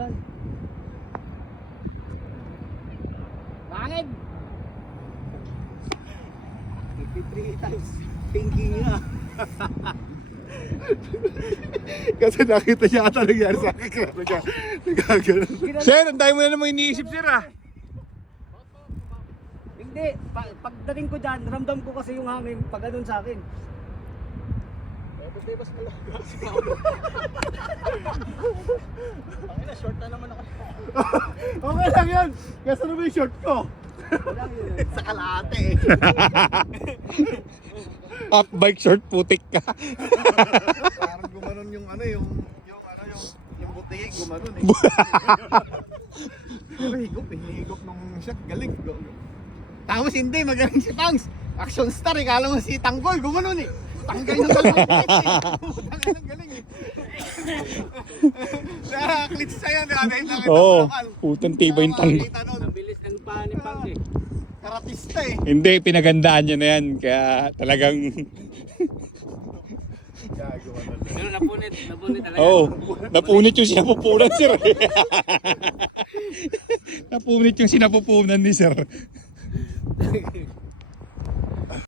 dyan. Bangin! 53 times. Thinking nga. Kasi nakita niya ata nangyari sa akin. Nagaganon. Sir, ang dahil mo na naman iniisip, sir ah. Hindi, pagdating ko dyan, ramdam ko kasi yung hangin pag ganun sa akin. Mas malaga si Paolo. Ang ina, short na naman ako. Okay lang yun. Kasi naman yung short ko. Sa kalahati eh. Half bike short, putik ka. Parang gumanon yung ano, yung butik, gumanon eh. Pero higop nung shot, galing. Tapos hindi, magaling si Pangs. Action star eh, kala mo si Tanggol, gumanon eh. Tanggal ng galing. Tanggal ng galing eh. Klits sa'yo, dahil nakita Oo, mo naman. putang tibay yung tanggol. Ang bilis ng paa ni Pang eh. Karatista eh. Hindi, pinagandaan niya na yan. Kaya talagang... Pero napunit talaga. Oo, napunit yung sinapupunan, sir. Napunit yung sinapupunan ni sir.